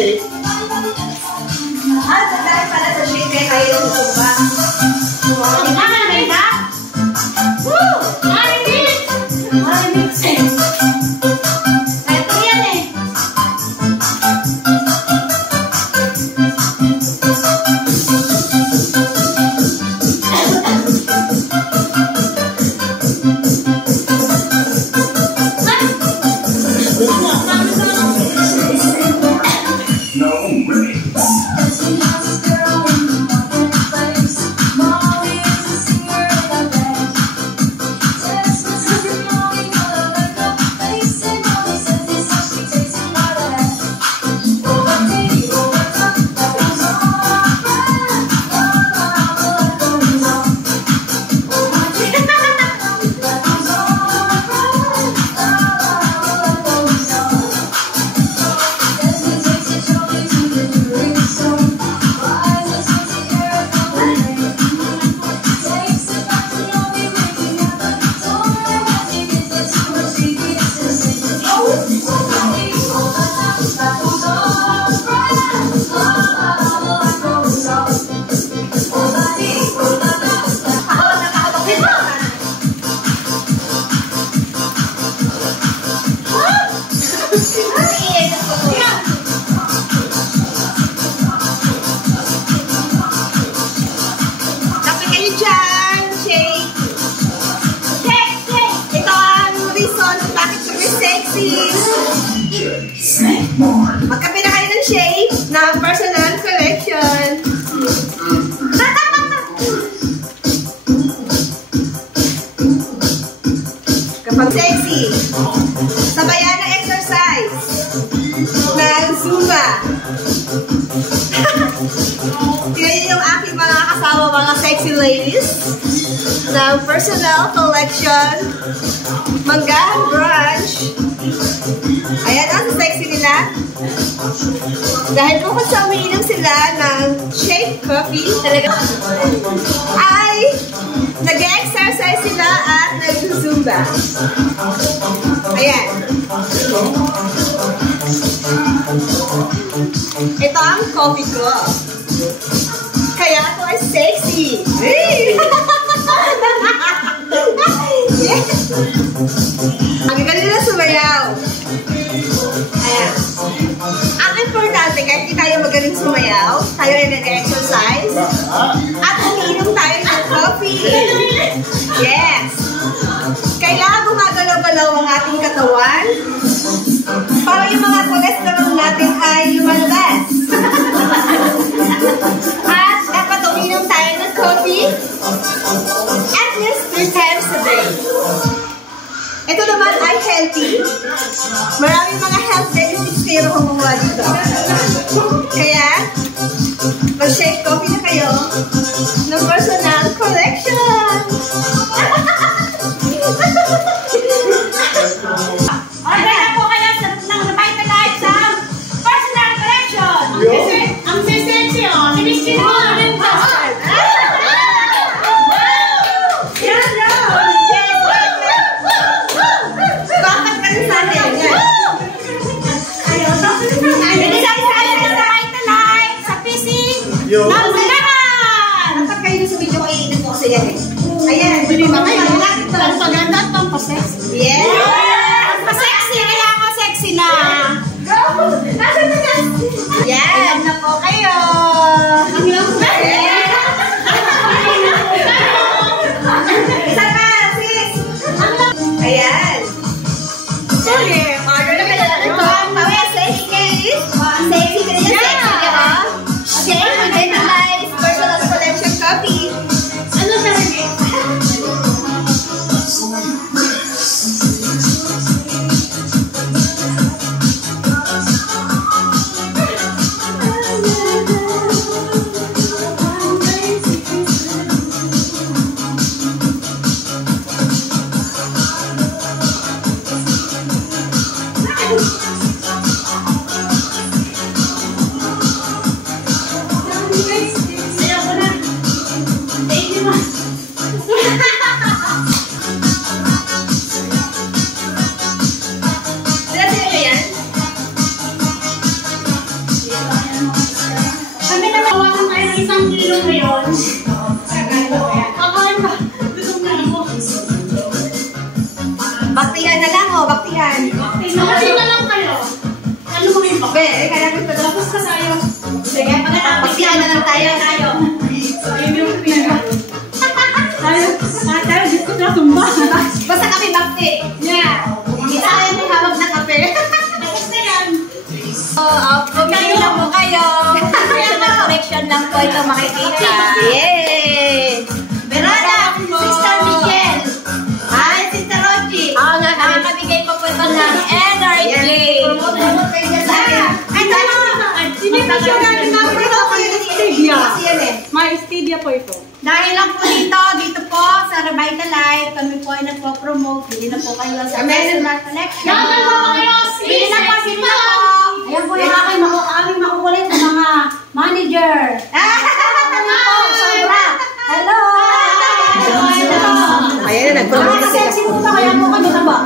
shake. Dahil pala sa shake kaya kayo yung zumba. Maraming ba? Woo! Maraming! Maraming shake. Ito yan eh. Magkape na kayo ng shake na personal collection. Kapag sexy, sabayan ng exercise ng Zumba. Tingnan niyo yung aking mga kasama, mga sexy ladies ng personal collection Manggahan Branch. Ayan, ang sexy nila. Dahil bukod sa umiinom sila ng shake coffee, talaga ay nag-exercise sila at nag-zumba. Ayan. Ito ang coffee ko. Kaya ako ay sexy. Yes. Ang galing na sumayaw. Ayan. Ang importante, kahit hindi tayo magaling sumayaw, tayo ay nag-exercise, at umiinom tayo ng coffee. Yes. Kailangan gumagalaw-galaw ang ating katawan para yung mga cholesterol natin ay lumalabas. At dapat umiinom tayo ng coffee at least 3 times a day. Ito naman ay healthy. Maraming mga health benefits kayo kung gumawa dito. Kaya, mag-shake coffee na kayo ng personal collection. Order na po kayo ng Vitalize sa personal collection. Ang sexy oh. Siniskin mo rin ba? Dapat kayo sa video ko iinit ko sa yan eh. Ayan, hindi ba kayo? Paganda at pampasexy. Yes! Pampasexy, kaya ako sexy na. Go! Nasaan na na? Yan! Na po kayo. Isa na, sis! Ayan! Sorry, order na kayo. Ito ang mga sexy case. Sexy ka na yan, sexy ka ba? Shake with Vitalize personal collection coffee. Ano siya rin eh? Sumba. Basta kami bakti. Yeah. Isa kayo may hawag na kape. Basta yan. Bumili lang po kayo. Personal correction lang po ito makikita. Yay! Verona, Sister Michelle. Hi, Sister Rochi. Oo nga, nakakabigay po po ito ng energy. Promote kayo dyan sa akin. Ay, tama. Sinimensyon natin namin ito kay Stevia. May Stevia po ito. Dahil lang po dito po sa Revitalize, kami po ay nagpo-promote. Bili na po kayo sa personal collection. Yan po kayo. Bili na po. Ayan po yung aming makukulit ng mga manager. Sobra. Hello! Ayan na, nag-promote na sila. Kaya po kami na ba?